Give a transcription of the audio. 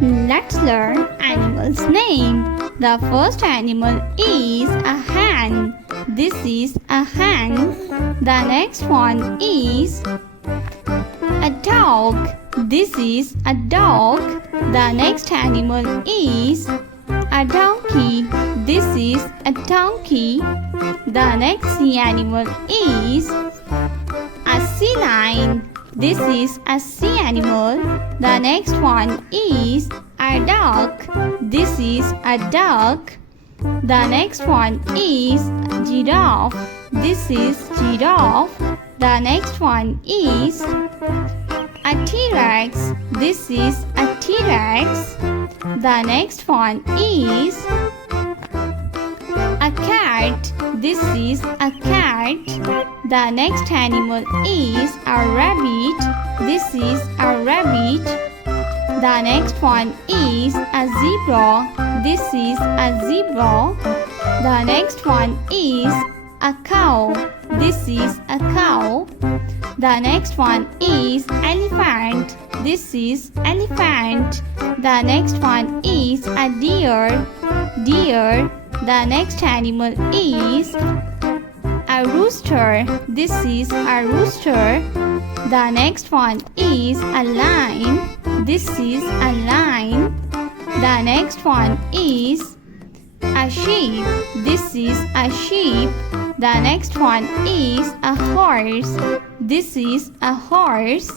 Let's learn animals' name. The first animal is a hen. This is a hen. The next one is a dog. This is a dog. The next animal is a donkey. This is a donkey. The next animal is a sea lion. This is a sea animal. The next one is a duck. This is a duck. The next one is giraffe. This is giraffe. The next one is a T-Rex. This is a T-Rex. The next one is a cat. This is a cat. The next animal is a rabbit. This is a rabbit. The next one is a zebra. This is a zebra. The next one is a cow. This is a cow. The next one is elephant. This is elephant. The next one is a deer. Deer. The next animal is a rooster. This is a rooster. The next one is a lion. This is a lion. The next one is a sheep. This is a sheep. The next one is a horse. This is a horse.